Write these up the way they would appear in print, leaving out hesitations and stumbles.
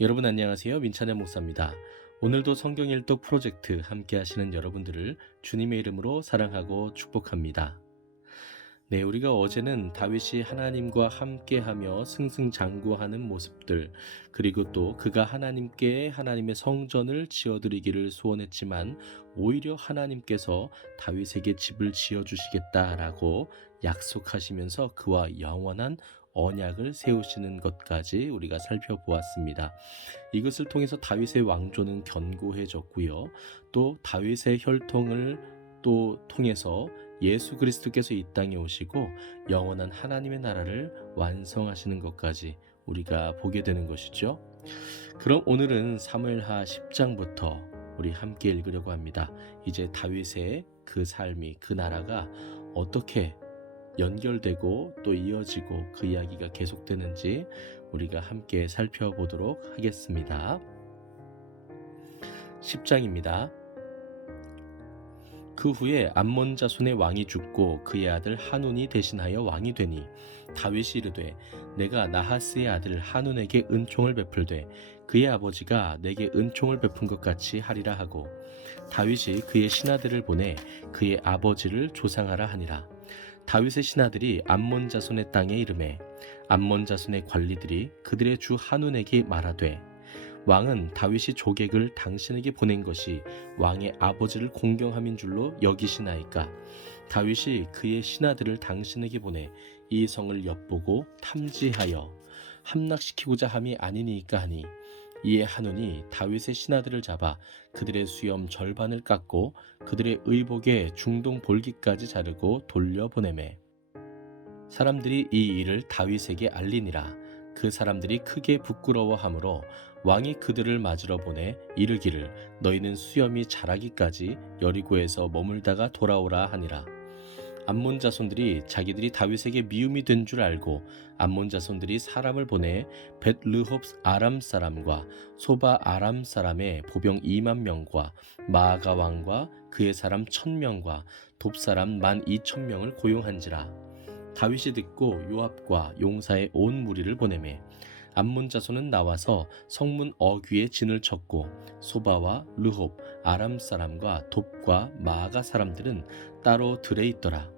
여러분 안녕하세요. 민찬의 목사입니다. 오늘도 성경 일독 프로젝트 함께 하시는 여러분들을 주님의 이름으로 사랑하고 축복합니다. 네, 우리가 어제는 다윗이 하나님과 함께하며 승승장구하는 모습들, 그리고 또 그가 하나님께 하나님의 성전을 지어드리기를 소원했지만 오히려 하나님께서 다윗에게 집을 지어주시겠다라고 약속하시면서 그와 영원한 언약을 세우시는 것까지 우리가 살펴보았습니다. 이것을 통해서 다윗의 왕조는 견고해졌고요. 또 다윗의 혈통을 또 통해서 예수 그리스도께서 이 땅에 오시고 영원한 하나님의 나라를 완성하시는 것까지 우리가 보게 되는 것이죠. 그럼 오늘은 사무엘하 10장부터 우리 함께 읽으려고 합니다. 이제 다윗의 그 삶이, 그 나라가 어떻게 연결되고 또 이어지고 그 이야기가 계속되는지 우리가 함께 살펴보도록 하겠습니다. 10장입니다. 그 후에 암몬 자손의 왕이 죽고 그의 아들 하눈이 대신하여 왕이 되니 다윗이 이르되 내가 나하스의 아들 하눈에게 은총을 베풀되 그의 아버지가 내게 은총을 베푼 것 같이 하리라 하고 다윗이 그의 신하들을 보내 그의 아버지를 조상하라 하니라. 다윗의 신하들이 암몬 자손의 땅에 이르매 암몬 자손의 관리들이 그들의 주 하눈에게 말하되 왕은 다윗이 조객을 당신에게 보낸 것이 왕의 아버지를 공경함인 줄로 여기시나이까. 다윗이 그의 신하들을 당신에게 보내 이 성을 엿보고 탐지하여 함락시키고자 함이 아니니까 하니 이에 하눈이 다윗의 신하들을 잡아 그들의 수염 절반을 깎고 그들의 의복의 중동 볼기까지 자르고 돌려보내매 사람들이 이 일을 다윗에게 알리니라. 그 사람들이 크게 부끄러워하므로 왕이 그들을 맞으러 보내 이르기를 너희는 수염이 자라기까지 여리고에서 머물다가 돌아오라 하니라. 암몬 자손들이 자기들이 다윗에게 미움이 된 줄 알고 암몬 자손들이 사람을 보내 벳르홉 아람 사람과 소바 아람 사람의 보병 2만 명과 마아가 왕과 그의 사람 1,000명과 돕 사람 12,000명을 고용한지라. 다윗이 듣고 요압과 용사의 온 무리를 보내매 암몬 자손은 나와서 성문 어귀에 진을 쳤고 소바와 르홉 아람 사람과 돕과 마아가 사람들은 따로 들에 있더라.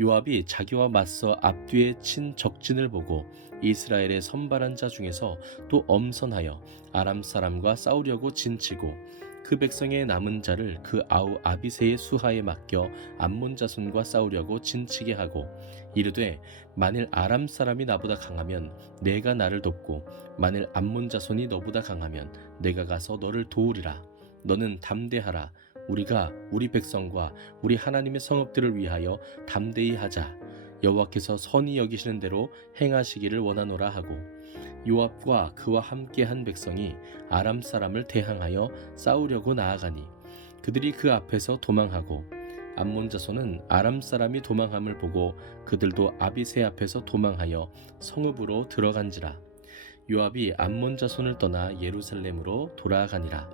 요압이 자기와 맞서 앞뒤에 친 적진을 보고 이스라엘의 선발한 자 중에서 또 엄선하여 아람 사람과 싸우려고 진치고 그 백성의 남은 자를 그 아우 아비새의 수하에 맡겨 암몬 자손과 싸우려고 진치게 하고 이르되 만일 아람 사람이 나보다 강하면 내가 나를 돕고 만일 암몬 자손이 너보다 강하면 내가 가서 너를 도우리라. 너는 담대하라. 우리가 우리 백성과 우리 하나님의 성읍들을 위하여 담대히 하자. 여호와께서 선히 여기시는 대로 행하시기를 원하노라 하고 요압과 그와 함께한 백성이 아람 사람을 대항하여 싸우려고 나아가니 그들이 그 앞에서 도망하고 암몬 자손은 아람 사람이 도망함을 보고 그들도 아비새 앞에서 도망하여 성읍으로 들어간지라. 요압이 암몬 자손을 떠나 예루살렘으로 돌아가니라.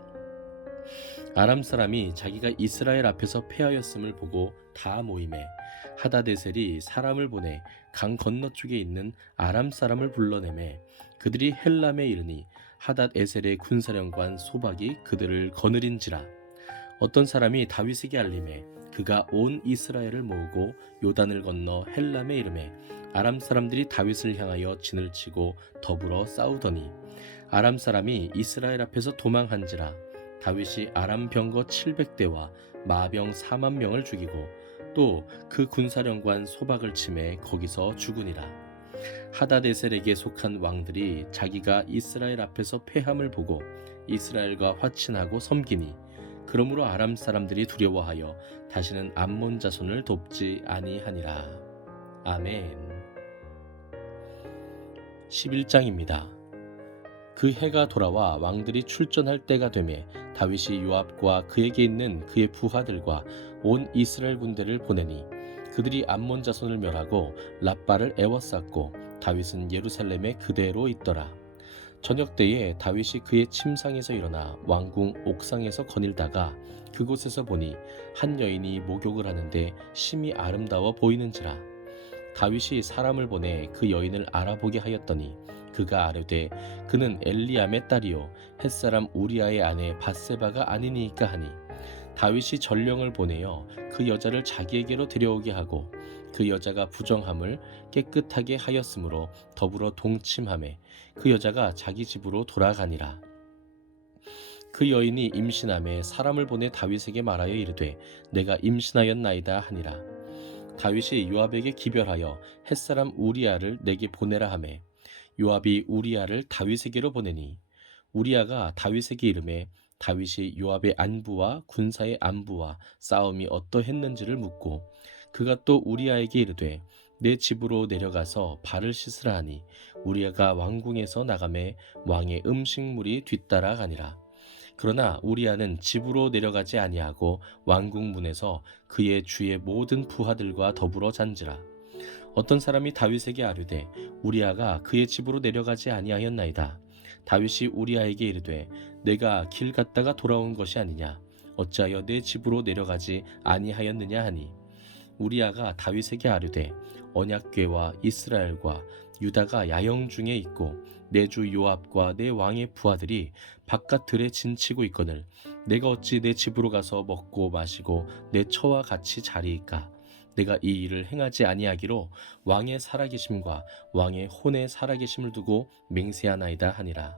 아람 사람이 자기가 이스라엘 앞에서 패하였음을 보고 다 모임에 하다데셀이 사람을 보내 강 건너쪽에 있는 아람 사람을 불러내매 그들이 헬람에 이르니 하닷에셀의 군사령관 소박이 그들을 거느린지라. 어떤 사람이 다윗에게 알림해 그가 온 이스라엘을 모으고 요단을 건너 헬람에 이르매 아람 사람들이 다윗을 향하여 진을 치고 더불어 싸우더니 아람 사람이 이스라엘 앞에서 도망한지라. 다윗이 아람 병거 700대와 마병 4만 명을 죽이고 또 그 군사령관 소박을 치매 거기서 죽으니라. 하다데셀에게 속한 왕들이 자기가 이스라엘 앞에서 패함을 보고 이스라엘과 화친하고 섬기니 그러므로 아람 사람들이 두려워하여 다시는 암몬 자손을 돕지 아니하니라. 아멘. 11장입니다. 그 해가 돌아와 왕들이 출전할 때가 되매 다윗이 요압과 그에게 있는 그의 부하들과 온 이스라엘 군대를 보내니 그들이 암몬 자손을 멸하고 랍바를 에워쌌고 다윗은 예루살렘에 그대로 있더라. 저녁 때에 다윗이 그의 침상에서 일어나 왕궁 옥상에서 거닐다가 그곳에서 보니 한 여인이 목욕을 하는데 심히 아름다워 보이는지라. 다윗이 사람을 보내 그 여인을 알아보게 하였더니 그가 아뢰되 그는 엘리암의 딸이요 햇사람 우리아의 아내 밧세바가 아니니이까 하니 다윗이 전령을 보내어 그 여자를 자기에게로 데려오게 하고 그 여자가 부정함을 깨끗하게 하였으므로 더불어 동침하매 그 여자가 자기 집으로 돌아가니라. 그 여인이 임신함에 사람을 보내 다윗에게 말하여 이르되 내가 임신하였나이다 하니라. 다윗이 요압에게 기별하여 햇사람 우리아를 내게 보내라 하매 요압이 우리아를 다윗에게로 보내니 우리아가 다윗에게 이르매 다윗이 요압의 안부와 군사의 안부와 싸움이 어떠했는지를 묻고 그가 또 우리아에게 이르되 내 집으로 내려가서 발을 씻으라 하니 우리아가 왕궁에서 나가매 왕의 음식물이 뒤따라가니라. 그러나 우리아는 집으로 내려가지 아니하고 왕궁 문에서 그의 주의 모든 부하들과 더불어 잔지라. 어떤 사람이 다윗에게 아뢰되 우리아가 그의 집으로 내려가지 아니하였나이다. 다윗이 우리아에게 이르되 내가 길 갔다가 돌아온 것이 아니냐 어찌하여 내 집으로 내려가지 아니하였느냐 하니 우리아가 다윗에게 아뢰되 언약궤와 이스라엘과 유다가 야영 중에 있고 내 주 요압과 내 왕의 부하들이 바깥 들에 진치고 있거늘 내가 어찌 내 집으로 가서 먹고 마시고 내 처와 같이 자리이까. 내가 이 일을 행하지 아니하기로 왕의 살아계심과 왕의 혼의 살아계심을 두고 맹세하나이다 하니라.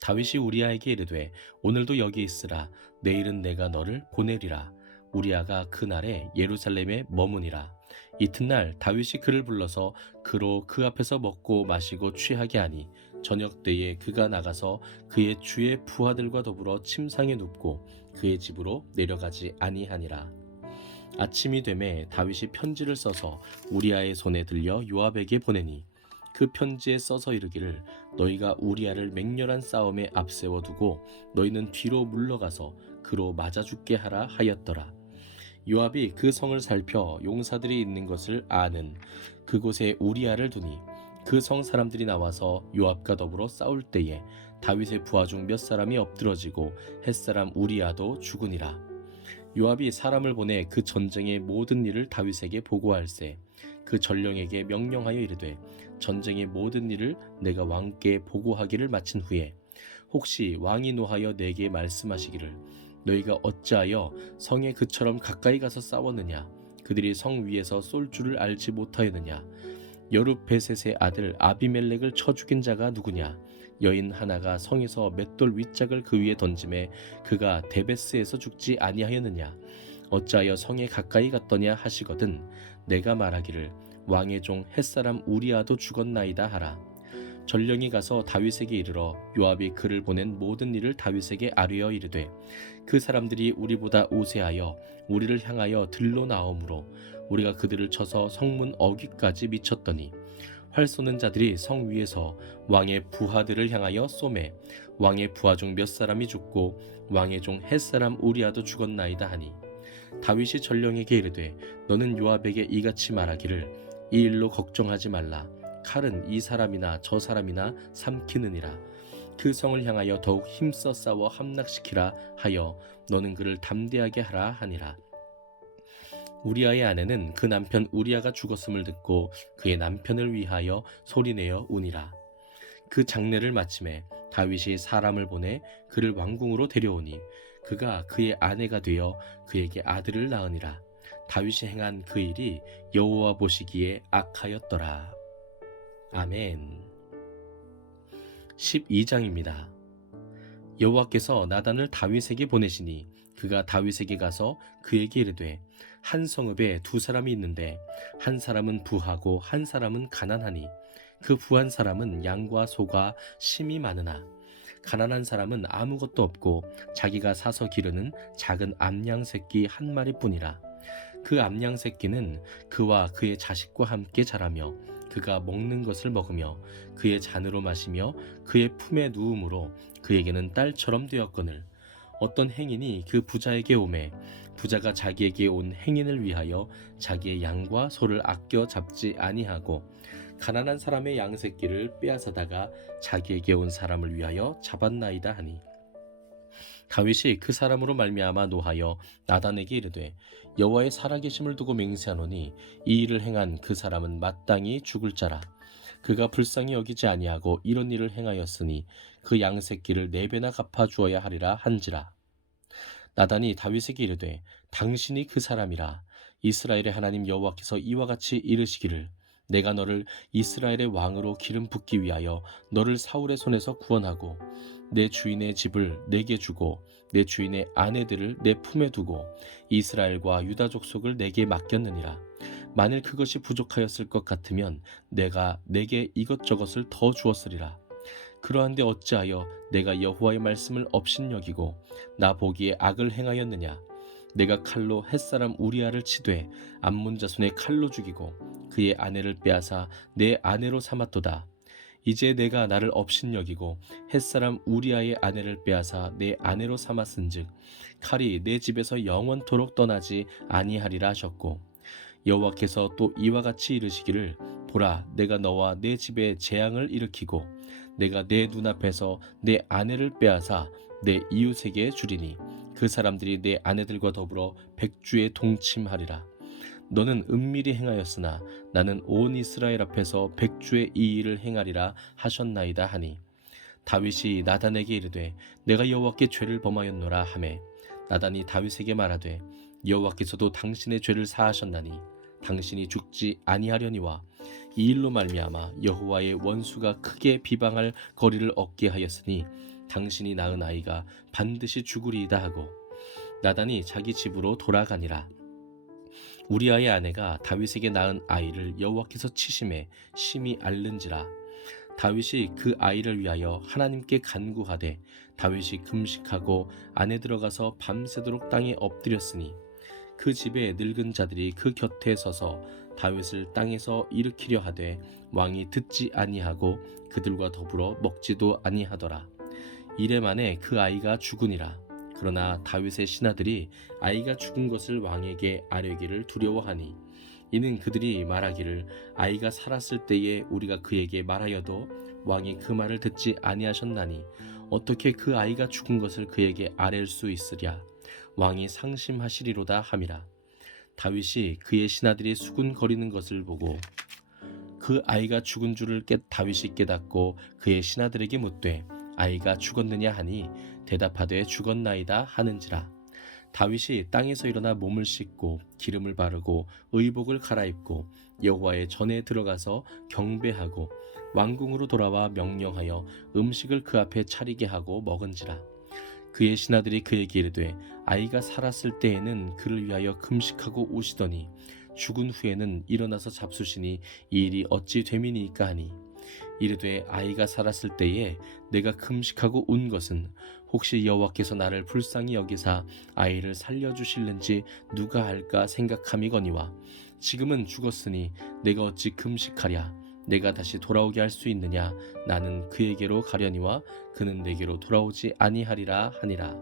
다윗이 우리아에게 이르되 오늘도 여기 있으라. 내일은 내가 너를 보내리라. 우리아가 그날에 예루살렘에 머무니라. 이튿날 다윗이 그를 불러서 그로 그 앞에서 먹고 마시고 취하게 하니 저녁 때에 그가 나가서 그의 주의 부하들과 더불어 침상에 눕고 그의 집으로 내려가지 아니하니라. 아침이 되매 다윗이 편지를 써서 우리아의 손에 들려 요압에게 보내니 그 편지에 써서 이르기를 너희가 우리아를 맹렬한 싸움에 앞세워 두고 너희는 뒤로 물러가서 그로 맞아 죽게 하라 하였더라. 요압이 그 성을 살펴 용사들이 있는 것을 아는 그곳에 우리아를 두니 그 성 사람들이 나와서 요압과 더불어 싸울 때에 다윗의 부하 중 몇 사람이 엎드러지고 햇사람 우리아도 죽으니라. 요압이 사람을 보내 그 전쟁의 모든 일을 다윗에게 보고할세 그 전령에게 명령하여 이르되 전쟁의 모든 일을 내가 왕께 보고하기를 마친 후에 혹시 왕이 노하여 내게 말씀하시기를 너희가 어찌하여 성에 그처럼 가까이 가서 싸웠느냐 그들이 성 위에서 쏠 줄을 알지 못하였느냐 여룻베셋의 아들 아비멜렉을 쳐 죽인 자가 누구냐 여인 하나가 성에서 맷돌 윗짝을 그 위에 던짐에 그가 데베스에서 죽지 아니하였느냐 어찌하여 성에 가까이 갔더냐 하시거든 내가 말하기를 왕의 종 햇사람 우리아도 죽었나이다 하라. 전령이 가서 다윗에게 이르러 요압이 그를 보낸 모든 일을 다윗에게 아뢰어 이르되 그 사람들이 우리보다 우세하여 우리를 향하여 들러 나오므로 우리가 그들을 쳐서 성문 어귀까지 미쳤더니 활 쏘는 자들이 성 위에서 왕의 부하들을 향하여 쏘매 왕의 부하 중 몇 사람이 죽고 왕의 종 햇사람 우리아도 죽었나이다 하니 다윗이 전령에게 이르되 너는 요압에게 이같이 말하기를 이 일로 걱정하지 말라. 칼은 이 사람이나 저 사람이나 삼키느니라. 그 성을 향하여 더욱 힘써 싸워 함락시키라 하여 너는 그를 담대하게 하라 하니라. 우리아의 아내는 그 남편 우리아가 죽었음을 듣고 그의 남편을 위하여 소리내어 우니라. 그 장례를 마침에 다윗이 사람을 보내 그를 왕궁으로 데려오니 그가 그의 아내가 되어 그에게 아들을 낳으니라. 다윗이 행한 그 일이 여호와 보시기에 악하였더라. 아멘. 12장입니다. 여호와께서 나단을 다윗에게 보내시니 그가 다윗에게 가서 그에게 이르되 한 성읍에 두 사람이 있는데 한 사람은 부하고 한 사람은 가난하니 그 부한 사람은 양과 소가 심이 많으나 가난한 사람은 아무것도 없고 자기가 사서 기르는 작은 암양 새끼 한 마리뿐이라. 그 암양 새끼는 그와 그의 자식과 함께 자라며 그가 먹는 것을 먹으며 그의 잔으로 마시며 그의 품에 누움으로 그에게는 딸처럼 되었거늘 어떤 행인이 그 부자에게 오매 부자가 자기에게 온 행인을 위하여 자기의 양과 소를 아껴 잡지 아니하고 가난한 사람의 양 새끼를 빼앗아다가 자기에게 온 사람을 위하여 잡았나이다 하니 다윗이 그 사람으로 말미암아 노하여 나단에게 이르되 여호와의 살아계심을 두고 맹세하노니 이 일을 행한 그 사람은 마땅히 죽을 자라. 그가 불쌍히 여기지 아니하고 이런 일을 행하였으니 그 양 새끼를 4배나 갚아 주어야 하리라 한지라. 나단이 다윗에게 이르되 당신이 그 사람이라. 이스라엘의 하나님 여호와께서 이와 같이 이르시기를 내가 너를 이스라엘의 왕으로 기름 붓기 위하여 너를 사울의 손에서 구원하고 내 주인의 집을 내게 주고 내 주인의 아내들을 내 품에 두고 이스라엘과 유다 족속을 내게 맡겼느니라. 만일 그것이 부족하였을 것 같으면 내가 내게 이것저것을 더 주었으리라. 그러한데 어찌하여 내가 여호와의 말씀을 업신여기고 나 보기에 악을 행하였느냐. 내가 칼로 햇사람 우리아를 치되 암몬 자손의 칼로 죽이고 그의 아내를 빼앗아 내 아내로 삼았도다. 이제 내가 나를 업신여기고 햇사람 우리아의 아내를 빼앗아 내 아내로 삼았은즉 칼이 내 집에서 영원토록 떠나지 아니하리라 하셨고, 여호와께서 또 이와 같이 이르시기를 보라, 내가 너와 내 집에 재앙을 일으키고 내가 내 눈앞에서 내 아내를 빼앗아 내 이웃에게 주리니 그 사람들이 내 아내들과 더불어 백주에 동침하리라. 너는 은밀히 행하였으나 나는 온 이스라엘 앞에서 백주의 이 일을 행하리라 하셨나이다 하니, 다윗이 나단에게 이르되 내가 여호와께 죄를 범하였노라 하매 나단이 다윗에게 말하되 여호와께서도 당신의 죄를 사하셨나니 당신이 죽지 아니하려니와 이 일로 말미암아 여호와의 원수가 크게 비방할 거리를 얻게 하였으니 당신이 낳은 아이가 반드시 죽으리이다 하고 나단이 자기 집으로 돌아가니라. 우리아의 아내가 다윗에게 낳은 아이를 여호와께서 치심에 심히 앓는지라. 다윗이 그 아이를 위하여 하나님께 간구하되 다윗이 금식하고 안에 들어가서 밤새도록 땅에 엎드렸으니 그 집에 늙은 자들이 그 곁에 서서 다윗을 땅에서 일으키려 하되 왕이 듣지 아니하고 그들과 더불어 먹지도 아니하더라. 이래 만에 그 아이가 죽으니라. 그러나 다윗의 신하들이 아이가 죽은 것을 왕에게 아뢰기를 두려워하니 이는 그들이 말하기를 아이가 살았을 때에 우리가 그에게 말하여도 왕이 그 말을 듣지 아니하셨나니 어떻게 그 아이가 죽은 것을 그에게 아랠 수 있으랴. 왕이 상심하시리로다 함이라. 다윗이 그의 신하들이 수군거리는 것을 보고 그 아이가 죽은 줄을 다윗이 깨닫고 그의 신하들에게 묻되 아이가 죽었느냐 하니 대답하되 죽었나이다 하는지라. 다윗이 땅에서 일어나 몸을 씻고 기름을 바르고 의복을 갈아입고 여호와의 전에 들어가서 경배하고 왕궁으로 돌아와 명령하여 음식을 그 앞에 차리게 하고 먹은지라. 그의 신하들이 그에게 이르되 아이가 살았을 때에는 그를 위하여 금식하고 우시더니 죽은 후에는 일어나서 잡수시니 이 일이 어찌 됨이니까 하니, 이르되 아이가 살았을 때에 내가 금식하고 운 것은 혹시 여호와께서 나를 불쌍히 여기사 아이를 살려주실는지 누가 알까 생각함이거니와 지금은 죽었으니 내가 어찌 금식하랴. 내가 다시 돌아오게 할 수 있느냐. 나는 그에게로 가려니와 그는 내게로 돌아오지 아니하리라 하니라.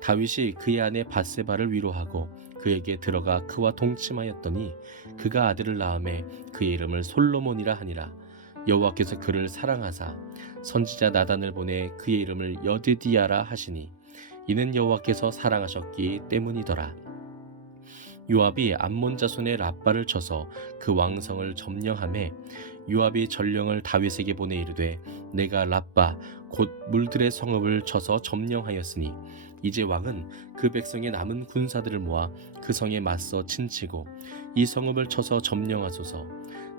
다윗이 그의 아내 밧세바를 위로하고 그에게 들어가 그와 동침하였더니 그가 아들을 낳음에 그의 이름을 솔로몬이라 하니라. 여호와께서 그를 사랑하사 선지자 나단을 보내 그의 이름을 여드디야라 하시니 이는 여호와께서 사랑하셨기 때문이더라. 요압이 암몬 자손의 랍바를 쳐서 그 왕성을 점령하매 요압이 전령을 다윗에게 보내 이르되 내가 랍바 곧 물들의 성읍을 쳐서 점령하였으니 이제 왕은 그 백성의 남은 군사들을 모아 그 성에 맞서 친치고 이 성읍을 쳐서 점령하소서.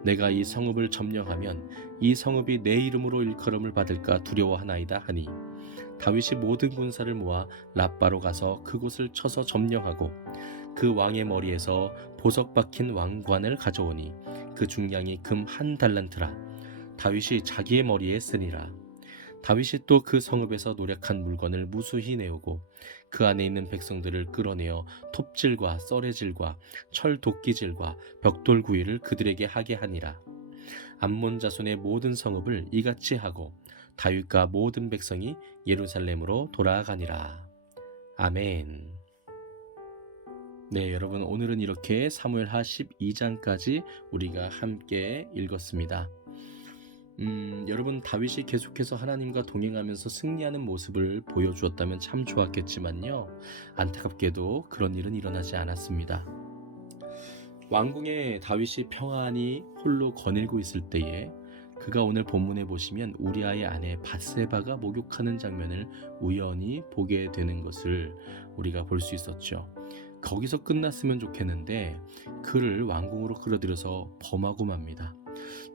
내가 이 성읍을 점령하면 이 성읍이 내 이름으로 일컬음을 받을까 두려워하나이다 하니, 다윗이 모든 군사를 모아 랍바로 가서 그곳을 쳐서 점령하고 그 왕의 머리에서 보석 박힌 왕관을 가져오니 그 중량이 금 1달란트라. 다윗이 자기의 머리에 쓰니라. 다윗이 또 그 성읍에서 노력한 물건을 무수히 내오고 그 안에 있는 백성들을 끌어내어 톱질과 썰해질과 철 도끼질과 벽돌 구이를 그들에게 하게 하니라. 암몬 자손의 모든 성읍을 이같이 하고 다윗과 모든 백성이 예루살렘으로 돌아가니라. 아멘. 네, 여러분, 오늘은 이렇게 사무엘하 12장까지 우리가 함께 읽었습니다. 여러분, 다윗이 계속해서 하나님과 동행하면서 승리하는 모습을 보여주었다면 참 좋았겠지만요, 안타깝게도 그런 일은 일어나지 않았습니다. 왕궁에 다윗이 평안히 홀로 거닐고 있을 때에 그가 오늘 본문에 보시면 우리아의 아내 밧세바가 목욕하는 장면을 우연히 보게 되는 것을 우리가 볼 수 있었죠. 거기서 끝났으면 좋겠는데 그를 왕궁으로 끌어들여서 범하고 맙니다.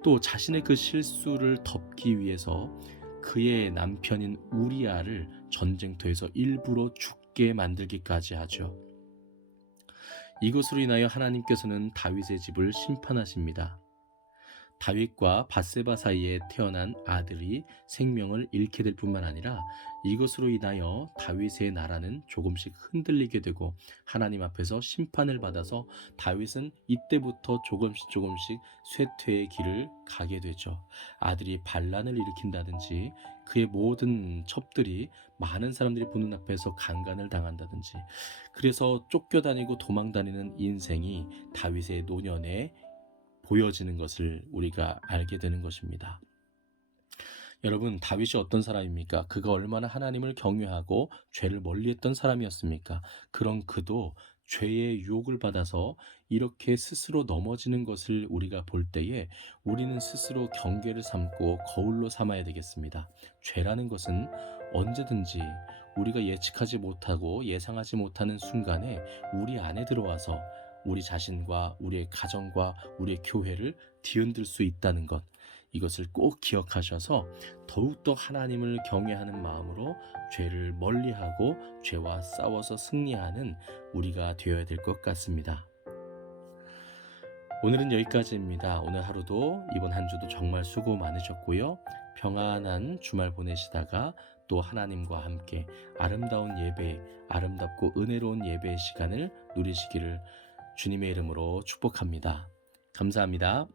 또 자신의 그 실수를 덮기 위해서 그의 남편인 우리아를 전쟁터에서 일부러 죽게 만들기까지 하죠. 이것으로 인하여 하나님께서는 다윗의 집을 심판하십니다. 다윗과 밧세바 사이에 태어난 아들이 생명을 잃게 될 뿐만 아니라 이것으로 인하여 다윗의 나라는 조금씩 흔들리게 되고 하나님 앞에서 심판을 받아서 다윗은 이때부터 조금씩 쇠퇴의 길을 가게 되죠. 아들이 반란을 일으킨다든지 그의 모든 첩들이 많은 사람들이 보는 앞에서 강간을 당한다든지 그래서 쫓겨다니고 도망다니는 인생이 다윗의 노년에 보여지는 것을 우리가 알게 되는 것입니다. 여러분, 다윗이 어떤 사람입니까? 그가 얼마나 하나님을 경외하고 죄를 멀리했던 사람이었습니까? 그런 그도 죄의 유혹을 받아서 이렇게 스스로 넘어지는 것을 우리가 볼 때에 우리는 스스로 경계를 삼고 거울로 삼아야 되겠습니다. 죄라는 것은 언제든지 우리가 예측하지 못하고 예상하지 못하는 순간에 우리 안에 들어와서 우리 자신과 우리의 가정과 우리의 교회를 뒤흔들 수 있다는 것, 이것을 꼭 기억하셔서 더욱더 하나님을 경외하는 마음으로 죄를 멀리하고 죄와 싸워서 승리하는 우리가 되어야 될 것 같습니다. 오늘은 여기까지입니다. 오늘 하루도 이번 한 주도 정말 수고 많으셨고요. 평안한 주말 보내시다가 또 하나님과 함께 아름다운 예배, 아름답고 은혜로운 예배의 시간을 누리시기를 주님의 이름으로 축복합니다. 감사합니다.